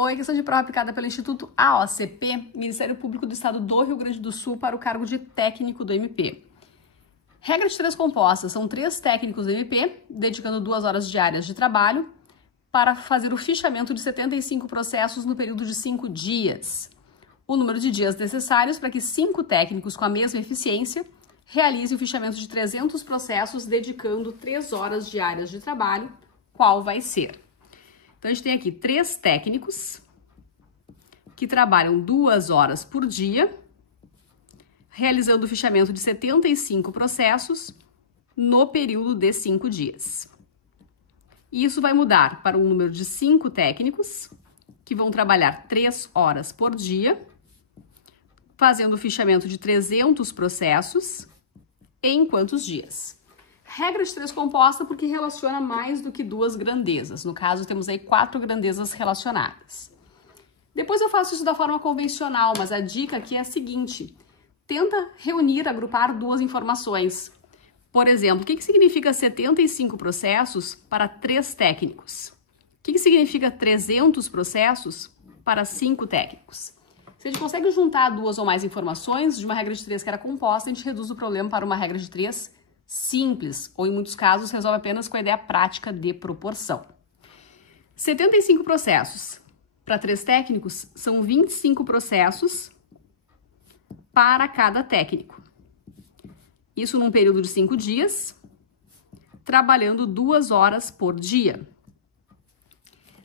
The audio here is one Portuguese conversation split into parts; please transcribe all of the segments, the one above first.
Oi, questão de prova aplicada pelo Instituto AOCP, Ministério Público do Estado do Rio Grande do Sul, para o cargo de técnico do MP. Regra de 3 compostas, são 3 técnicos do MP, dedicando 2 horas diárias de trabalho, para fazer o fichamento de 75 processos no período de 5 dias. O número de dias necessários para que 5 técnicos com a mesma eficiência realizem o fichamento de 300 processos, dedicando 3 horas diárias de trabalho. Qual vai ser? Então, a gente tem aqui 3 técnicos que trabalham 2 horas por dia, realizando o fichamento de 75 processos no período de 5 dias. E isso vai mudar para um número de 5 técnicos que vão trabalhar 3 horas por dia, fazendo o fichamento de 300 processos em quantos dias? Regra de 3 composta porque relaciona mais do que 2 grandezas. No caso, temos aí 4 grandezas relacionadas. Depois eu faço isso da forma convencional, mas a dica aqui é a seguinte: tenta reunir, agrupar 2 informações. Por exemplo, o que significa 75 processos para 3 técnicos? O que significa 300 processos para 5 técnicos? Se a gente consegue juntar 2 ou mais informações de uma regra de 3 que era composta, a gente reduz o problema para uma regra de 3 simples, ou em muitos casos resolve apenas com a ideia prática de proporção. 75 processos para 3 técnicos são 25 processos para cada técnico. Isso num período de 5 dias, trabalhando 2 horas por dia.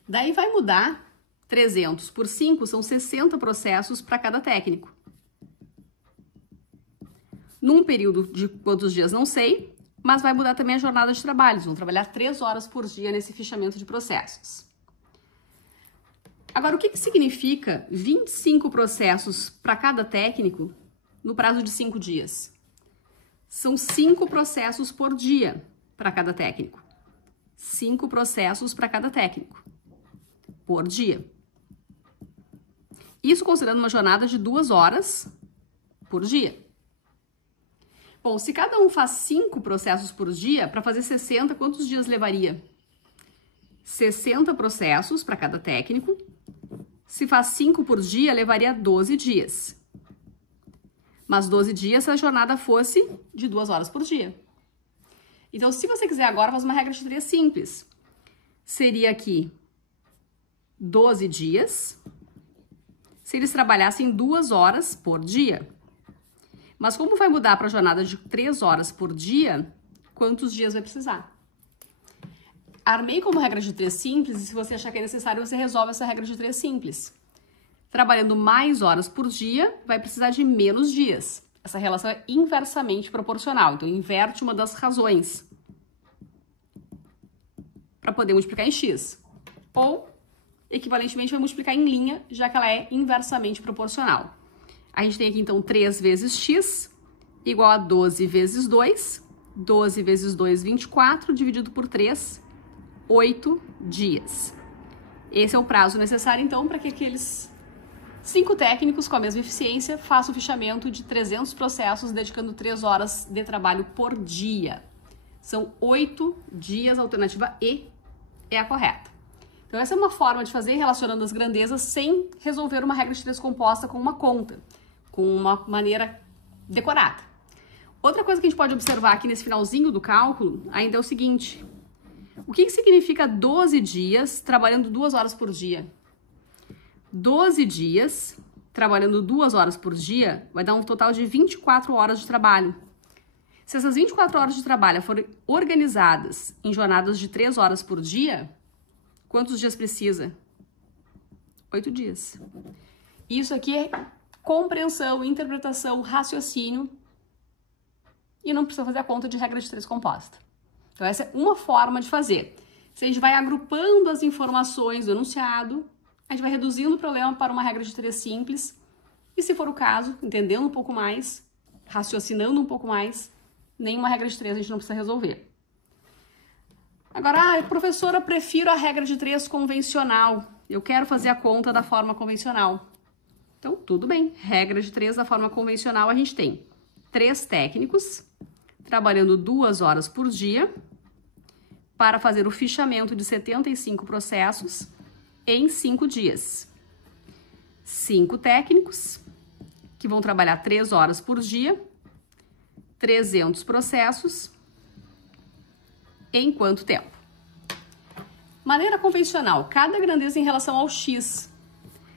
Daí vai mudar, 300 por 5 são 60 processos para cada técnico. Num período de quantos dias, não sei, mas vai mudar também a jornada de trabalho. Eles vão trabalhar 3 horas por dia nesse fichamento de processos. Agora, o que significa 25 processos para cada técnico no prazo de 5 dias? São 5 processos por dia para cada técnico. 5 processos para cada técnico por dia. Isso considerando uma jornada de 2 horas por dia. Bom, se cada um faz 5 processos por dia, para fazer 60, quantos dias levaria? 60 processos para cada técnico. Se faz 5 por dia, levaria 12 dias. Mas 12 dias se a jornada fosse de 2 horas por dia. Então, se você quiser agora, faz uma regra de 3 simples. Seria aqui 12 dias se eles trabalhassem 2 horas por dia. Mas como vai mudar para a jornada de 3 horas por dia, quantos dias vai precisar? Armei como regra de 3 simples, e se você achar que é necessário, você resolve essa regra de 3 simples. Trabalhando mais horas por dia, vai precisar de menos dias. Essa relação é inversamente proporcional, então inverte uma das razões para poder multiplicar em x. Ou, equivalentemente, vai multiplicar em linha, já que ela é inversamente proporcional. A gente tem aqui, então, 3 vezes x igual a 12 vezes 2. 12 vezes 2, 24, dividido por 3, 8 dias. Esse é o prazo necessário, então, para que aqueles 5 técnicos com a mesma eficiência façam o fichamento de 300 processos, dedicando 3 horas de trabalho por dia. São 8 dias, a alternativa E é a correta. Então, essa é uma forma de fazer relacionando as grandezas sem resolver uma regra de 3 composta com uma conta, com uma maneira decorada. Outra coisa que a gente pode observar aqui nesse finalzinho do cálculo ainda é o seguinte: o que significa 12 dias trabalhando 2 horas por dia? 12 dias trabalhando 2 horas por dia vai dar um total de 24 horas de trabalho. Se essas 24 horas de trabalho forem organizadas em jornadas de 3 horas por dia, quantos dias precisa? 8 dias. Isso aqui é compreensão, interpretação, raciocínio, e não precisa fazer a conta de regra de 3 composta. Então, essa é uma forma de fazer. Se a gente vai agrupando as informações do enunciado, a gente vai reduzindo o problema para uma regra de 3 simples, e se for o caso, entendendo um pouco mais, raciocinando um pouco mais, nenhuma regra de 3 a gente não precisa resolver. Agora, professora, prefiro a regra de 3 convencional. Eu quero fazer a conta da forma convencional. Então, tudo bem. Regra de 3 da forma convencional, a gente tem 3 técnicos trabalhando 2 horas por dia para fazer o fichamento de 75 processos em 5 dias. 5 técnicos que vão trabalhar 3 horas por dia, 300 processos, em quanto tempo? Maneira convencional, cada grandeza em relação ao X.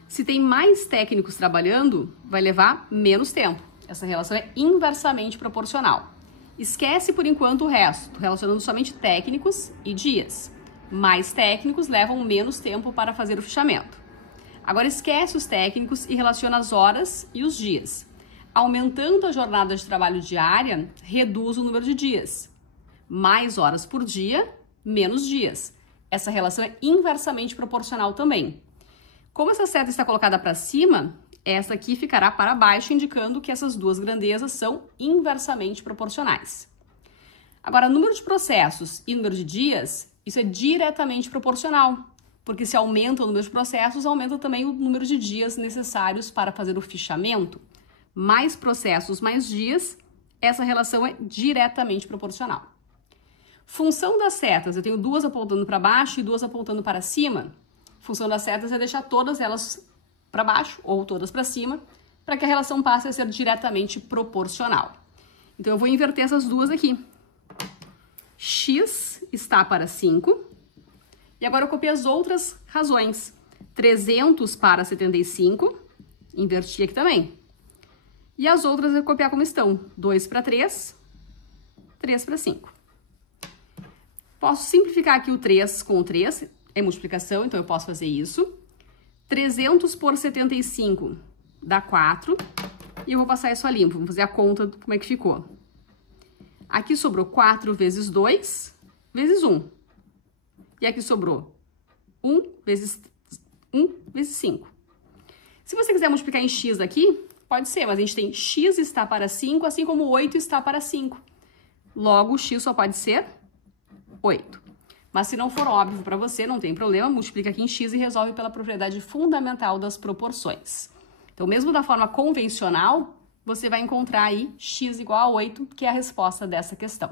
Se tem mais técnicos trabalhando, vai levar menos tempo. Essa relação é inversamente proporcional. Esquece por enquanto o resto, relacionando somente técnicos e dias. Mais técnicos levam menos tempo para fazer o fichamento. Agora esquece os técnicos e relaciona as horas e os dias. Aumentando a jornada de trabalho diária, reduz o número de dias. Mais horas por dia, menos dias. Essa relação é inversamente proporcional também. Como essa seta está colocada para cima, essa aqui ficará para baixo, indicando que essas duas grandezas são inversamente proporcionais. Agora, número de processos e número de dias, isso é diretamente proporcional, porque se aumenta o número de processos, aumenta também o número de dias necessários para fazer o fichamento. Mais processos, mais dias, essa relação é diretamente proporcional. Função das setas, eu tenho 2 apontando para baixo e 2 apontando para cima. Função das setas é deixar todas elas para baixo ou todas para cima, para que a relação passe a ser diretamente proporcional. Então, eu vou inverter essas duas aqui. X está para 5. E agora eu copiei as outras razões. 300 para 75. Inverti aqui também. E as outras eu vou copiar como estão. 2 para 3. 3 para 5. Posso simplificar aqui o 3 com o 3. É multiplicação, então eu posso fazer isso. 300 por 75 dá 4. E eu vou passar isso a limpo. Vamos fazer a conta de como é que ficou. Aqui sobrou 4 vezes 2 vezes 1. E aqui sobrou 1 vezes 5. Se você quiser multiplicar em x aqui, pode ser, mas a gente tem x está para 5, assim como 8 está para 5. Logo, x só pode ser 8. Mas se não for óbvio para você, não tem problema, multiplica aqui em x e resolve pela propriedade fundamental das proporções. Então, mesmo da forma convencional, você vai encontrar aí x igual a 8, que é a resposta dessa questão.